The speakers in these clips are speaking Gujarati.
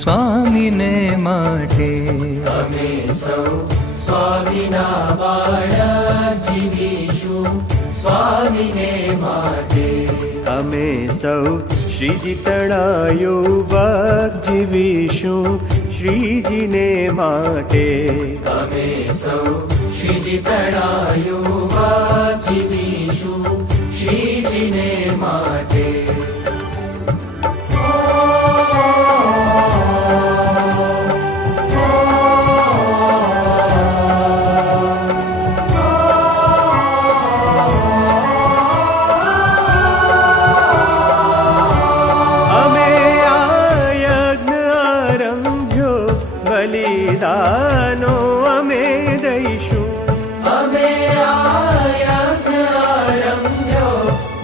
સ્વામીને માટે. અમે સૌ સ્વામીના બાળક જીવીશું સ્વામીને માટે. અમે સૌ શ્રીજી તણા યુવક જીવીશું શ્રીજીને માટે. અમે સૌ શ્રીજી તણા યુવક જીવીશું શ્રીજીને માટે. બલિદાનો અમે દઈશું. અમે આરંભ્યો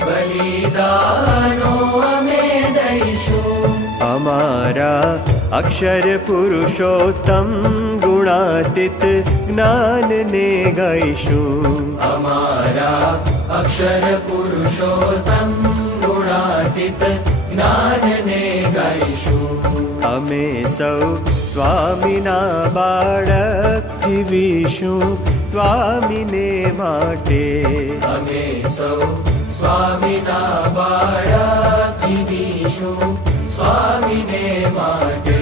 બલિદાનો અમે દઈશું. અમારા અક્ષર પુરુષોત્તમ ગુણાતીત જ્ઞાનને ગાઈશું. અમારા અક્ષર પુરુષોત્તમ ગુણાતીત જ્ઞાનને ગાઈશું. અમે સૌ સ્વામીના બાળક જીવીશું સ્વામીને માટે. અમે સૌ સ્વામીના બાળક જીવીશું સ્વામીને માટે.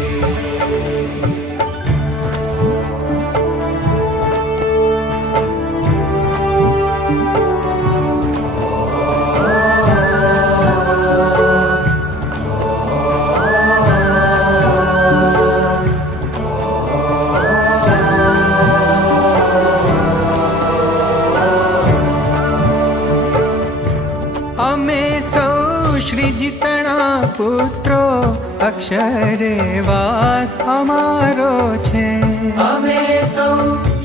શ્રીજીતણા પુત્રો અક્ષરે વાસ અમારો છે. અમે સૌ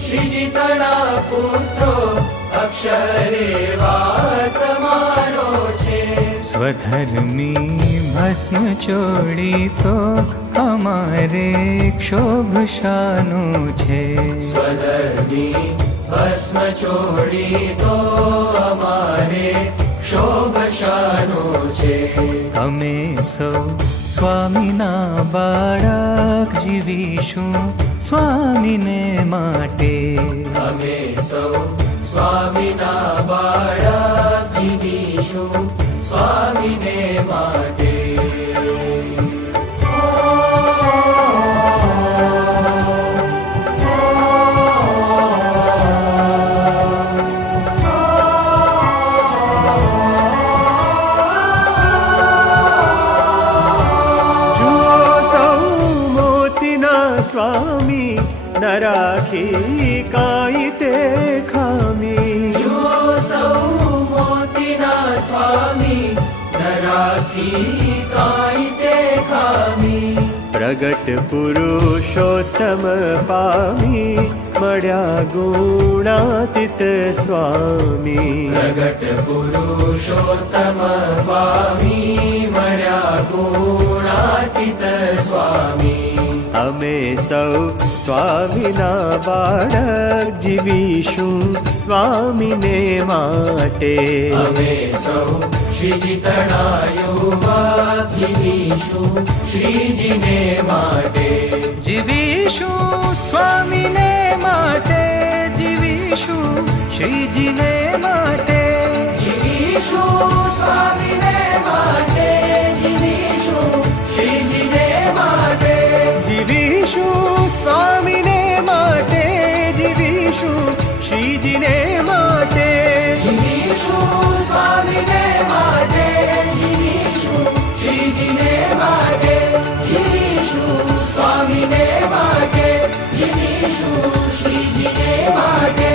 શ્રીજીતણા પુત્રો અક્ષરે વાસ અમારો છે. સ્વધર્મી ભસ્મ ચોડી તો અમારે ક્ષોભશાનું છે. સ્વધર્મી ભસ્મ છોડી તો અમારે શોભશાનો છે. અમે સૌ સ્વામીના બાળક જીવીશું સ્વામીને માટે. અમે સૌ સ્વામીના બાળક જીવીશું સ્વામીને માટે. સ્વામી ન રાખી કાંઈ તે ખામી. જુઓ સૌ મોતીના સ્વામી ન રાખી કાંઈ તે ખામી. પ્રગટ પુરુષોત્તમ પામી મળ્યા ગુણાતીત સ્વામી. પ્રગટ પુરુષોત્તમ પામી મળ્યા ગુણાતીત સ્વામી. અમે સૌ સ્વામીના બાળક જીવીશું સ્વામીને માટે. અમે સૌ શ્રીજીતણા યુવક જીવીશું શ્રીજીને માટે. જીવીશું સ્વામીને માટે. જીવીશું શ્રીજીને માટે. જીવીશું સ્વામીને માટે. જીવીશું શ્રીજીને માટે. જીવીશું સ્વામીને માટે. જીવીશું શ્રીજીને માટે. જીવીશું સ્વામીને માટે. જીવીશું શ્રીજીને માટે. જીવીશું સ્વામીને માટે. જીવીશું શ્રીજીને માટે.